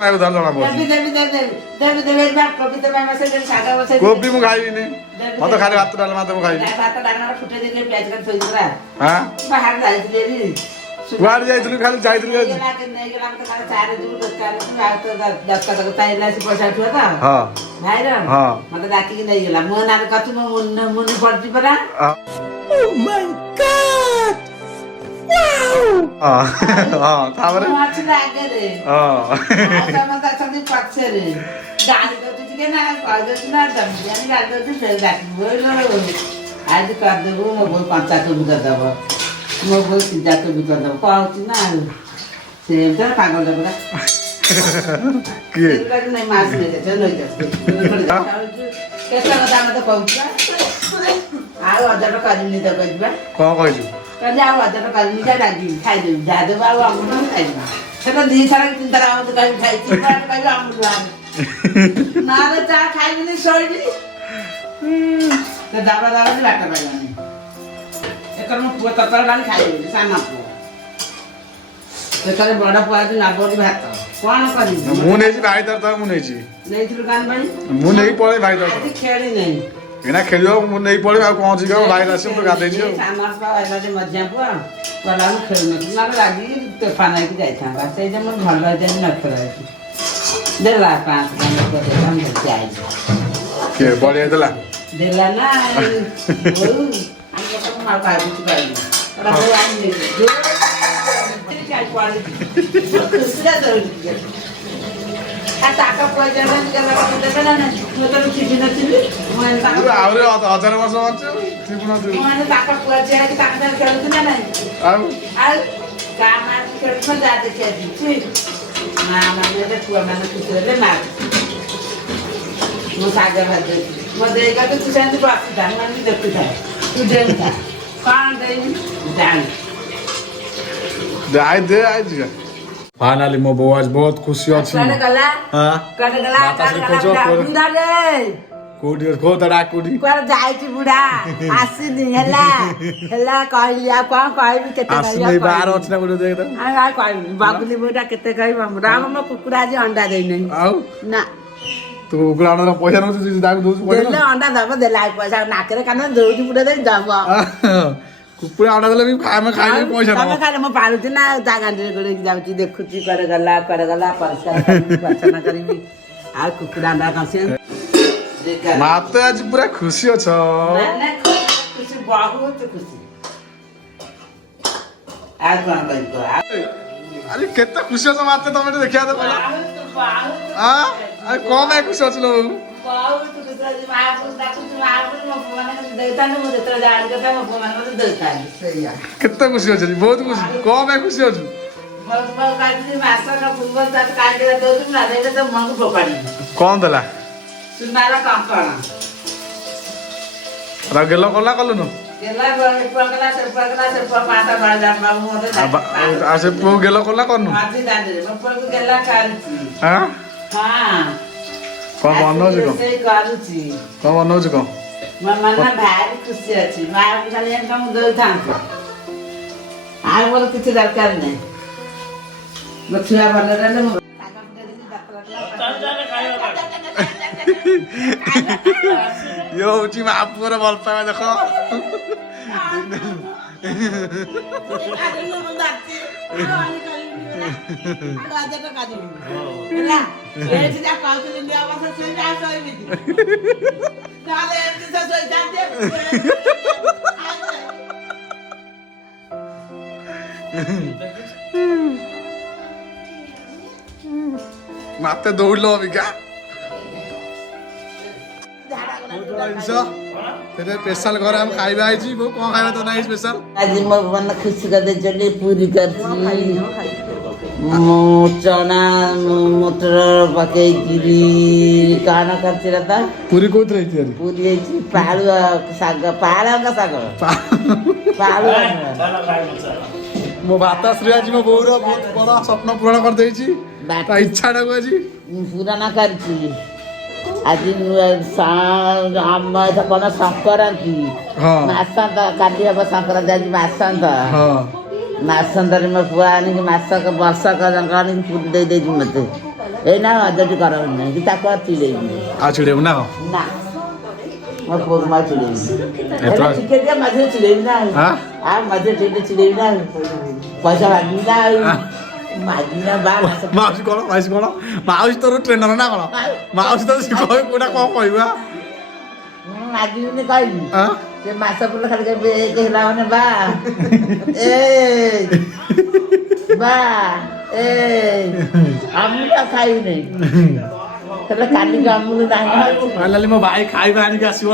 ଖାଇବାକୁ ଧର ଜଣା ପଡୁଛି। କୋବି ମୁଁ ଖାଇବିନି, ମତେ ଖାଲି ଭାତ ଡାଲମା ମୁଁ ଖାଇବି। କୁଆଡେ ଯାଇଥିଲୁ? ଖାଲି ଯାଇଥିଲୁ ମତେ ଡାକିକି ନେଇଗଲା। ମୋ ନାଁ କଚୁ ମୁନି ପଡିଛି ପରା। ତାପରେ ଆଗରେ ସମସ୍ତେ ଅଛନ୍ତି ପଛରେ। ଗାଳି ଦଉଛି ଟିକେ ନା କହିଦଉଛି ନା ଗାଳି ଦଉଛି ଆଜି କରିଦେବୁ। ମୋ ବୋଉ କଞ୍ଚା କୋବି କରିଦବ, ମୋ ବୋଉ ସିଝା କୋବି କରିଦବ କହୁଛି ନା। ସେ ପାଗଳ ପୁରା ମାସ କେତେ କଥା ମତେ କହୁଛି। ଆଉ ଅଜଟ କରିନି ତ କହିବା କଣ କହିଛୁ? କହିଲେ ଆଉ ଅଜଟ କରିନି ଯା ଡାକିବି ଖାଇଦେବି ଯାହା ଦେବୁ ଆଉ ଅମୁଲ ଖାଇବି। ସେଟା ଦି ଥର ତିନି ଥର ଆମକୁ କହିବି ଖାଇଛି କହିବି ଅମୁଲ ନହେଲେ ଚା ଖାଇବିନି ଶୋଇବି। ଦବା ଦବା ବାଟ ପାଇଲାନି। ଏକର ମୋ ପୁଅ ତରକାରୀ ଡାଲି ଖାଇବିନି, ସାନ ପୁଅ ସେତେବେଳେ ବଡ ପୁଅ ଆଜି ନବ ଭାତ କଣ କରିବି। ମୁଁ ନେଇଛି ଭାଇ ତରକାରୀ, ମୁଁ ନେଇଛି ନେଇଥିଲୁ କାନ ପାଇଁ ମୁଁ ନେଇ ପଳେଇ ଭାଇ ତରକାରୀ ଖେଳି ନାହିଁ ଏଇନା ଖେଳିବ। ମୁଁ ନେଇ ପଳେଇ ଆଉ କଣ ଅଛି ଭାଇ ଆସିବ ତ ଗାଧେଇଛି ଆଉ। ମଝିଆ ପୁଅ ଗଲା ମୁଁ ଖେଳୁନଥିଲି ନହେଲେ ରାଗିକି ତୋଫାନ ହେଇକି ଯାଇଥାନ୍ତା। ସେଇଟା ମୋର ଭଲ ହେଇଯାଇ ନଥିଲା ଦେଲା 5 କିଏ ବଢିଆ ହେଇଥିଲା ଦେଲା ନା ଆହୁରି 1000 ବର୍ଷ ଅଛି ତାଙ୍କ ପୁଅ ଝିଅ ତାଙ୍କ ଖେଳୁଛୁ ନା ନାଇଁ। ଆଉ ଗାଁ ମା ଖେଳୁଛ ଯା ଦେଖିବା ମା ମାନେ ପୁଅ ମାନେ ଖୁସି ହେଲେ ମା ମୁଁ ଶାଗ ଭାଜି ମୋ ଦେଇ ତୁ ସେମିତି ବସିଥା ମାନେ ଦେଖୁଥାଏ ତୁ ଦେଉଥା କଣ ଦେଇନି ଜାଣି दे फाइनली मो बो आज बहुत खुशी अछि। गला हां गला कोडी खो तडा कोडी कुआर जाईची बुढ़ा आसीनी हला हला कहली आ कोन कहबी केते कहबी आसीनी बाहर अछि ना कोडी देख त आ कहबी बागुली बुढ़ा केते कहबी राम म कुकुरा जी अंडा देई नै आउ ना तू कुकुरा अंडा पैसा न दाग दोस पैसा देले अंडा दब देला पैसा नाकरे कान दौड़ी बुढ़ा दे दब कुकुरा अंडा देले भी खाए खाइले पैसा न खाइले म पालुती ना जागांडे गडे जाउची देखुची करे गला परिष्कार करना करबी आ कुकुरा अंडा कसे माते आज पूरा खुशी अछ ना खुशी बहुत खुशी आज कोन कहि तो अरे केते खुशी अछ माते तमे देखिया त पहिला हां अरे कोन है खुशी अछ लो बहुत खुशी आज महापुर डाकू महापुर म माने देताने म देतरा जाड कथा म माने म देताने सहीया केते खुशी अछ बहुत खुशी कोन है खुशी अछ बहुत काजी मासा का पूर्व साथ कांडे दोतु ना देले त मंगु पपाडी कोन देला सुनारा कांकणा रगेलो कोला कलु न गेला पगला से पाटा बाजा बाबू मते आ से पो गेलो कोला करनु आजी दादे म पगु गेला कालची हां हां कोन बनौ छ से कालची कोन बनौ छ कोन मन भारी खुशी अछि मा खाली हम दई थांत आ मोर किछ दरकार नै मछुआ भले रहले म यो उची मा पूरा भल पाए देखो माते दौड़लो अबिका स्पेशल घर हम खाइबा आइछी वो कोन खाइबा तो नाही स्पेशल आज म मन खुशी कर दे चली पूरी करछी चना मटर पकई गिरी काना करछी रहता पूरी कोत रही थी पूरी छी पालू साग पाला का साग पालू मो भाता श्री आज मो बोर बहुत बड़ा स्वप्न पूर्ण कर देई छी ता इच्छा डा को जी पूरा ना करछी आज हम कौन संक्रांति मासंत काली हम संक्रांति आज मासंत मासंत में पुआ आनी मासक वर्षक आनी पूरी दे मत ଏଇନା ଅଜଟି କରନି ନାହିଁ ତାକୁ ଆଉ ଚିଡ଼େଇବି ଆଉ ଛିଡ଼େଇବୁ ନା କଣ ନା ମୋ ପୁଅକୁ ମା ଚିଡ଼େଇବି ଏଥର ଟିକେ ଟିକେ ମଝିରେ ଚିଡ଼େଇବି ନା ଆଁ? ଆଉ ମଝିରେ ଟିକେ ଚିଡ଼େଇବି ନା ପଇସା ମାଗିବି ନା ଆଉ ମାଗିବି ନା ବା ମାଉସୀ କଣ ମାଉସୀ ତୋର ଟ୍ରେନର ନା କଣ ମାଉସୀ ତୋର କହିବୁ କୋଉଟା କଣ କହିବୁ ମାଗିବିନି କହିବି ଆଁ? ସେ ମାସ ପୁଲ ଖାଲି କହିବି ଏକ ହେଲା ମାନେ ବା ଏ ବା ଏ ଆମୁଲ ଖାଇବି ନାହିଁ ହେଲେ କାଲିକି ଆମୁଲ ନାହିଁ ମୋ ଭାଇ ଖାଇବା ଆଣିକି ଆସିବ